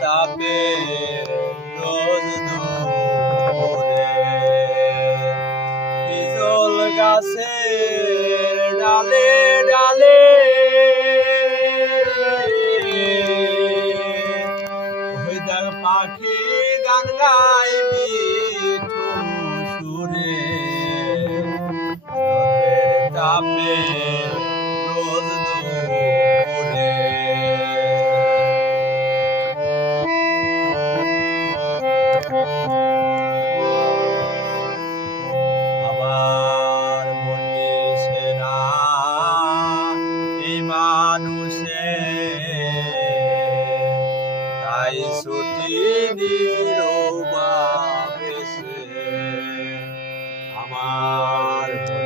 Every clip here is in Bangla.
তাপে রোজ দুপুরে পিজল গাছের ডালে ডালে দেখ পাখি গান গাই মিঠু সুরে ছুটি বাবেসে আমার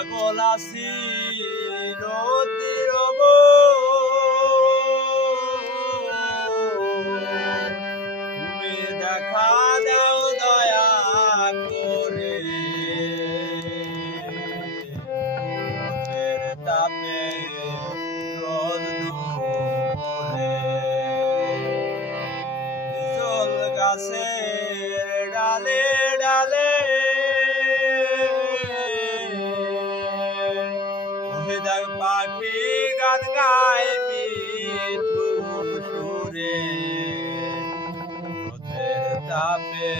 পাগল আসি রতি তুমি দেখা দাও দয়া করে। তাপে রোদ দুপুরে। জল গাছের গাইবি ধূপ সুরে রোদের তাপে